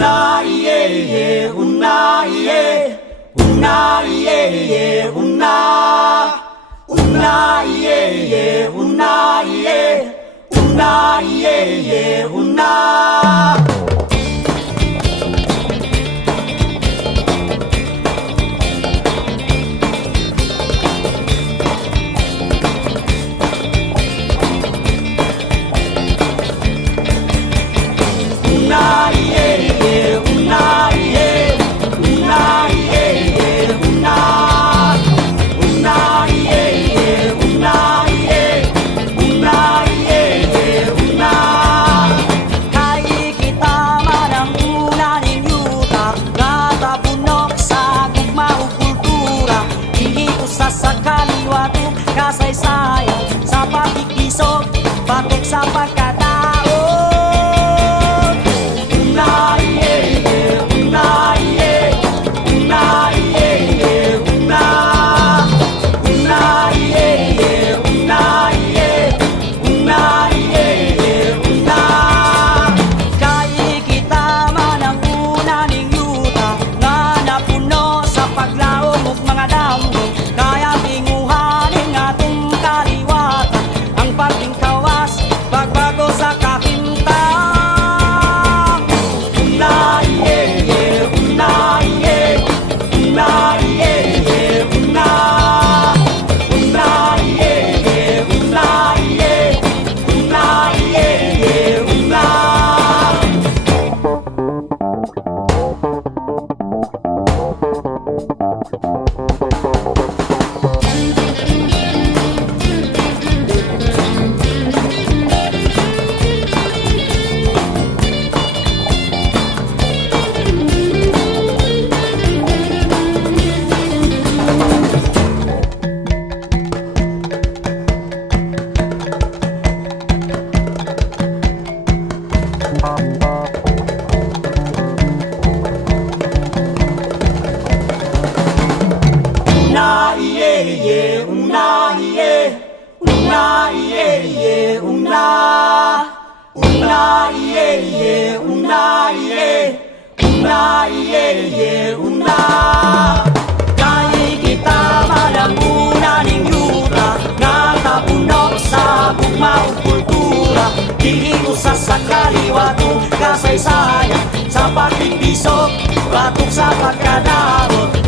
Una iye ye, una iye, una iye ye, una iye ye, una iye, una iye ye, una. Kasaysayan sa pakikisok, batok sa pagkatao. Una iye ye, una iye, una iye ye, una. Una iye ye, una iye, una iye ye, una. Kay kita man ang una ning yuta nga napuno sa paglaom ug mga damo, kaya tinguhanin atong kaliwatan ang pagtingkawas pagbago sa kahimtang. Una iye ye, una iye, una iye ye, una. Una iye ye, una iye, una iye ye, una. Una iye ye, una iye, una iye ye, una. Una iye ye, una iye, una iye ye, una. Kay kita man ang una ning yuta nga napuno sa gugma ug kultura, gihingusa sa kaliwatong kasaysayan sa pakikisok, batok sa pagkadaot.